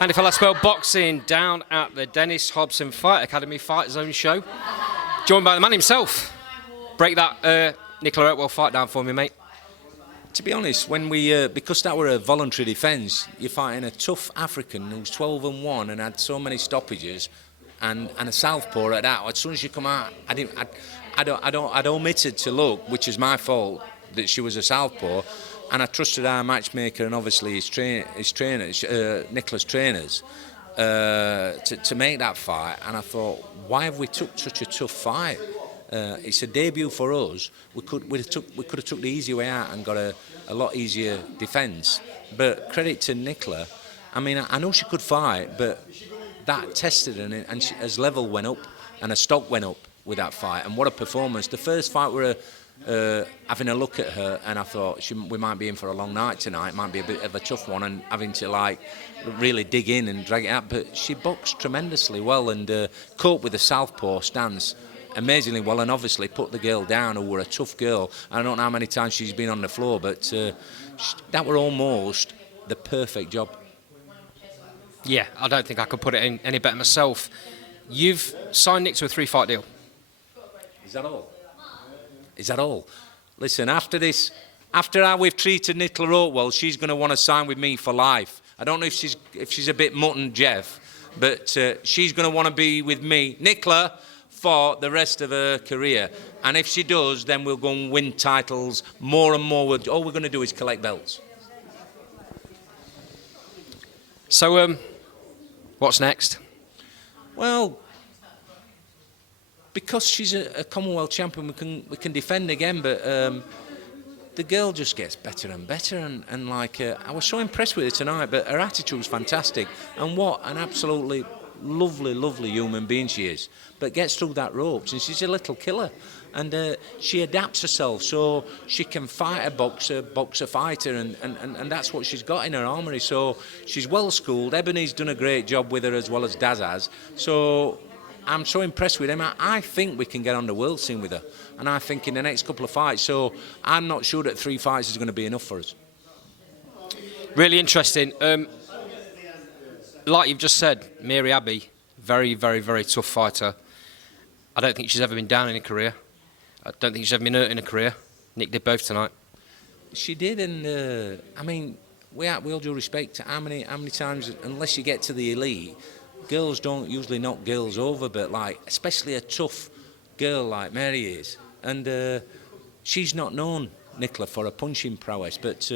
NFL Spell Boxing down at the Dennis Hobson Fight Academy Fight Zone show. Joined by the man himself. Break that Nicola Hopewell fight down for me, mate. To be honest, when we because that were a voluntary defence, you're fighting a tough African who's 12-1 and had so many stoppages, and a southpaw at that. As soon as you come out, I'd omitted to look, which is my fault, that she was a southpaw, and I trusted our matchmaker and obviously his trainers, Nicola's trainers, to make that fight. And I thought, why have we took such a tough fight? It's a debut for us. We could have took the easy way out and got a lot easier defence. But credit to Nicola. I mean, I know she could fight, but that tested her, and as level went up and her stock went up with that fight. And what a performance! The first fight we were having a look at her, and I thought we might be in for a long night tonight. It might be a bit of a tough one, and having to really dig in and drag it out. But she boxed tremendously well and coped with the southpaw stance amazingly well, and obviously put the girl down, who were a tough girl. I don't know how many times she's been on the floor, but that were almost the perfect job. Yeah, I don't think I could put it in any better myself. You've signed Nick to a 3-fight deal. Is that all? Is that all? Listen, after this, after how we've treated Nicola Hopewell, she's going to want to sign with me for life. I don't know if she's a bit mutton, Jeff, but she's going to want to be with me, Nicola, for the rest of her career. And if she does, then we'll go and win titles more and more. All we're going to do is collect belts. So, what's next? Well, because she's a Commonwealth champion, we can defend again, but the girl just gets better and better, and I was so impressed with her tonight, but her attitude was fantastic, and what an absolutely lovely human being she is, but gets through that ropes, and she's a little killer, and she adapts herself so she can fight a boxer fighter, and that's what she's got in her armoury. So she's well schooled. Ebony's done a great job with her as well as Daz has, so I'm so impressed with him. I think we can get on the world scene with her, and I think in the next couple of fights, so I'm not sure that 3 fights is going to be enough for us. Really interesting. Like you've just said, Mary Abbey, very tough fighter. I don't think she's ever been down in her career. I don't think she's ever been hurt in her career. Nick did both tonight. She did, and I mean, we all due respect, how many times, unless you get to the elite, girls don't usually knock girls over, but especially a tough girl like Mary is. And she's not known, Nicola, for her punching prowess, but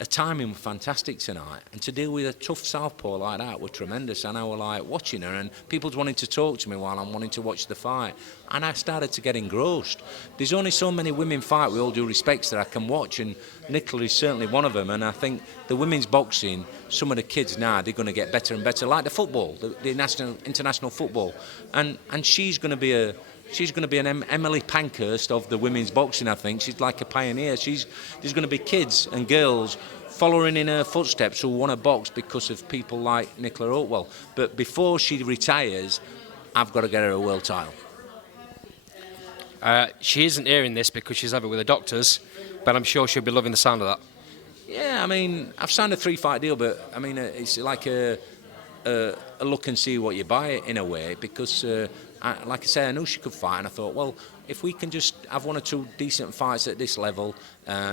her timing was fantastic tonight, and to deal with a tough southpaw like that were tremendous. And I was watching her, and people's wanting to talk to me while I'm wanting to watch the fight, and I started to get engrossed. There's only so many women fight, with all due respects, that I can watch, and Nicola is certainly one of them. And I think the women's boxing, some of the kids now, they're going to get better and better, like the football, the international football, and she's going to be an Emily Pankhurst of the women's boxing. I think she's like a pioneer. There's going to be kids and girls following in her footsteps who want to box because of people like Nicola Hopewell. But before she retires, I've got to get her a world title. She isn't hearing this because she's over with the doctors, but I'm sure she'll be loving the sound of that. Yeah, I mean, I've signed a 3-fight deal, but I mean, it's like a look and see what you buy in a way, because like I say, I knew she could fight, and I thought, well, if we can just have 1 or 2 decent fights at this level.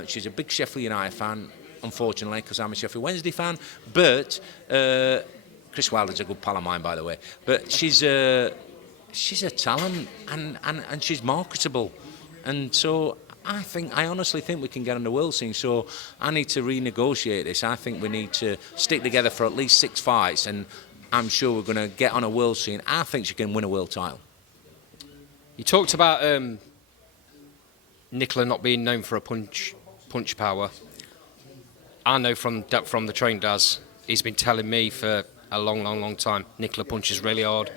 She's a big Sheffield United fan, unfortunately, because I'm a Sheffield Wednesday fan, but Chris Wilder's a good pal of mine, by the way, but she's a talent, and she's marketable, and so I honestly think we can get on the world scene. So I need to renegotiate this. I think we need to stick together for at least 6 fights, and I'm sure we're going to get on a world scene. I think she can win a world title. You talked about Nicola not being known for a punch power. I know from the train Daz, he's been telling me for a long time, Nicola punches really hard.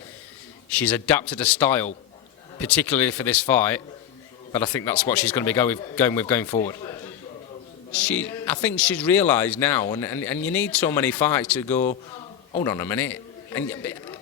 She's adapted a style, particularly for this fight, but I think that's what she's going to be going forward. I think she's realised now, and you need so many fights to go, hold on a minute. And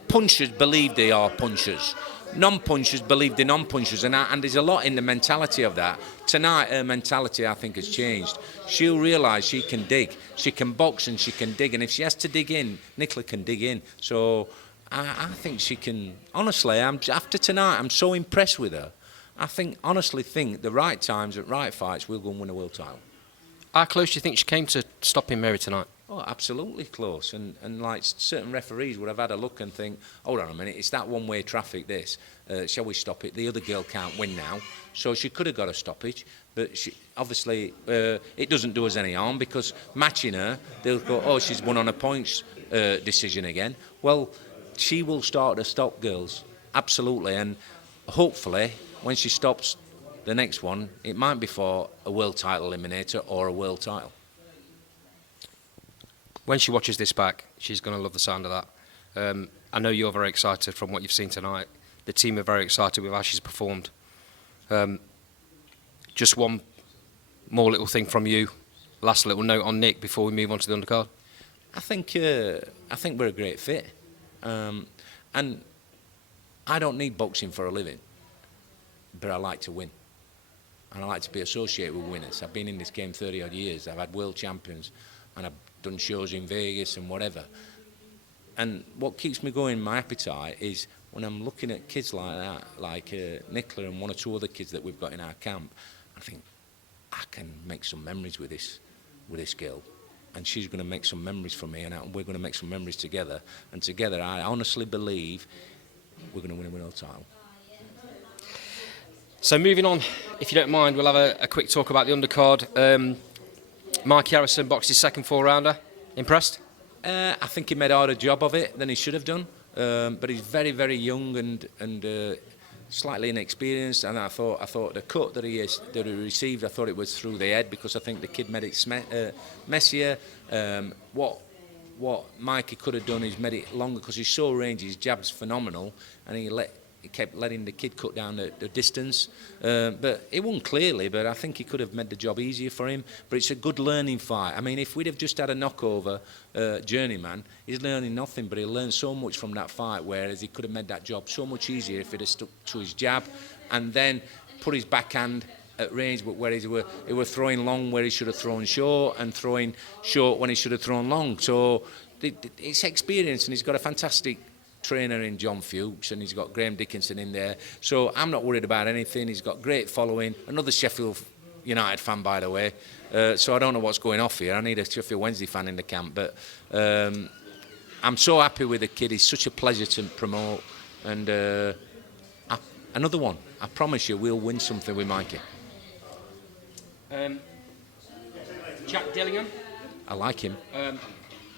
punchers believe they are punchers. non-punchers believe the non-punchers, and there's a lot in the mentality of that. Tonight, her mentality, I think, has changed. She'll realise she can dig, she can box and she can dig, and if she has to dig in, Nicola can dig in. So I think she can. Honestly, after tonight, I'm so impressed with her. I honestly think the right times at right fights, we'll go and win a world title. How close do you think she came to stopping Mary tonight? Oh, absolutely close. And like certain referees would have had a look and think, hold on a minute, it's that one-way traffic, this. Shall we stop it? The other girl can't win now. So she could have got a stoppage. But obviously, it doesn't do us any harm because matching her, they'll go, oh, she's won on a points decision again. Well, she will start to stop girls. Absolutely. And hopefully, when she stops the next one, it might be for a world title eliminator or a world title. When she watches this back, she's going to love the sound of that. I know you're very excited from what you've seen tonight. The team are very excited with how she's performed. Just one more little thing from you. Last little note on Nick before we move on to the undercard. I think we're a great fit. And I don't need boxing for a living, but I like to win. And I like to be associated with winners. I've been in this game 30-odd years. I've had world champions and I've done shows in Vegas and whatever. And what keeps me going, my appetite, is when I'm looking at kids like that, like Nicola and one or two other kids that we've got in our camp, I think, I can make some memories with this girl. And she's going to make some memories for me, and we're going to make some memories together. And together, I honestly believe we're going to win a world title. So moving on, if you don't mind, we'll have a quick talk about the undercard. Mikey Harrison boxed his second four-rounder. Impressed? I think he made a harder job of it than he should have done. But he's very, very young and slightly inexperienced. And I thought the cut that he received, I thought it was through the head because I think the kid made it messier. What Mikey could have done is made it longer because he's so rangy. His jab's phenomenal, and he kept letting the kid cut down the distance. But it won clearly, but I think he could have made the job easier for him. But it's a good learning fight. I mean, if we'd have just had a knockover journeyman, he's learning nothing, but he'll learn so much from that fight, whereas he could have made that job so much easier if he'd have stuck to his jab and then put his backhand at range, but where he were throwing long where he should have thrown short and throwing short when he should have thrown long. So it's experience, and he's got a fantastic trainer in John Fuchs, and he's got Graham Dickinson in there. So I'm not worried about anything. He's got great following. Another Sheffield United fan, by the way. So I don't know what's going off here. I need a Sheffield Wednesday fan in the camp. But I'm so happy with the kid. He's such a pleasure to promote. And another one. I promise you, we'll win something with Mikey. Jack Dillingham. I like him.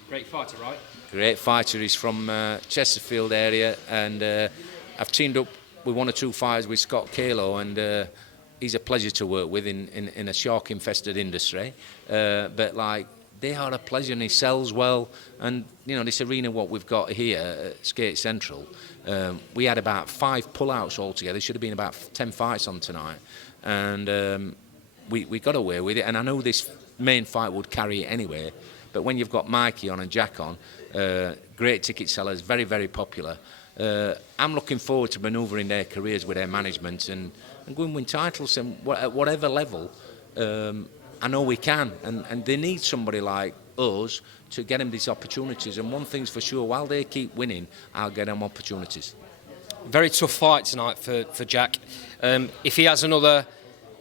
Great fighter, right? Great fighter. He's from Chesterfield area, and I've teamed up with one or two fighters with Scott Kalo, and he's a pleasure to work with in a shark-infested industry. But like, they are a pleasure, and he sells well. And you know, this arena, what we've got here at Skate Central, we had about 5 pull-outs altogether. There should have been about 10 fights on tonight, and we got away with it. And I know this main fight would carry it anyway. But when you've got Mikey on and Jack on, great ticket sellers, very, very popular. I'm looking forward to manoeuvring their careers with their management and go and win titles and at whatever level. I know we can, and they need somebody like us to get them these opportunities. And one thing's for sure, while they keep winning, I'll get them opportunities. Very tough fight tonight for Jack. If he has another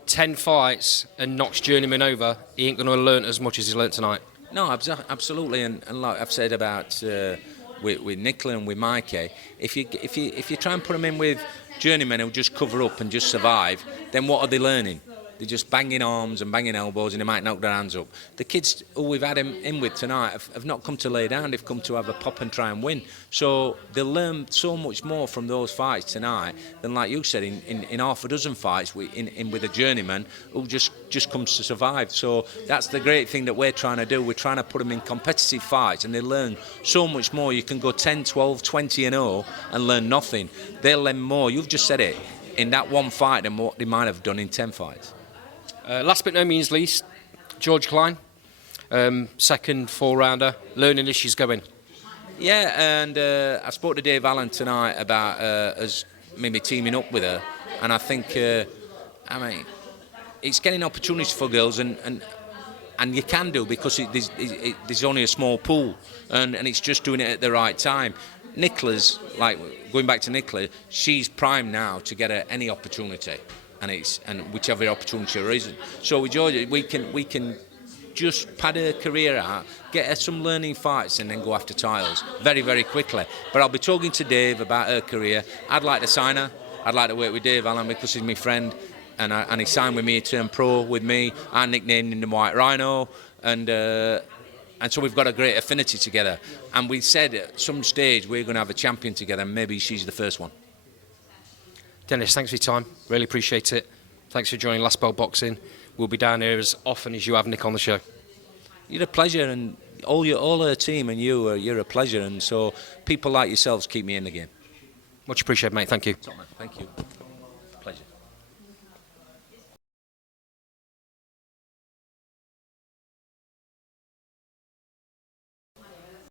10 fights and knocks Journeyman over, he ain't going to learn as much as he's learnt tonight. No, absolutely, and like I've said about with Nicola and with Mikey, if you try and put them in with journeymen who just cover up and just survive, then what are they learning? They're just banging arms and banging elbows, and they might knock their hands up. The kids who we've had him in with tonight have not come to lay down, they've come to have a pop and try and win. So they'll learn so much more from those fights tonight than, like you said, in half a dozen fights with a journeyman who just comes to survive. So that's the great thing that we're trying to do. We're trying to put them in competitive fights, and they learn so much more. You can go 10, 12, 20-0 and learn nothing. They'll learn more, you've just said it, in that one fight than what they might have done in 10 fights. Last but no means least, George Klein, second four-rounder, learning as she's going. Yeah, and I spoke to Dave Allen tonight about us maybe teaming up with her. And I think, I mean, it's getting opportunities for girls, and you can do, because there's only a small pool, and it's just doing it at the right time. Nicola's, like, going back to Nicola, she's primed now to get her any opportunity, and whichever opportunity there is. So with Georgia, we can just pad her career out, get her some learning fights, and then go after titles very, very quickly. But I'll be talking to Dave about her career. I'd like to sign her. I'd like to work with Dave Allen because he's my friend, and he signed with me, turned pro with me. I nicknamed him the White Rhino, and so we've got a great affinity together. And we said at some stage we're going to have a champion together, and maybe she's the first one. Dennis, thanks for your time. Really appreciate it. Thanks for joining Last Bell Boxing. We'll be down here as often as you have Nick on the show. You're a pleasure, and all her team and you're a pleasure. And so people like yourselves keep me in the game. Much appreciated, mate. Thank you. Thank you.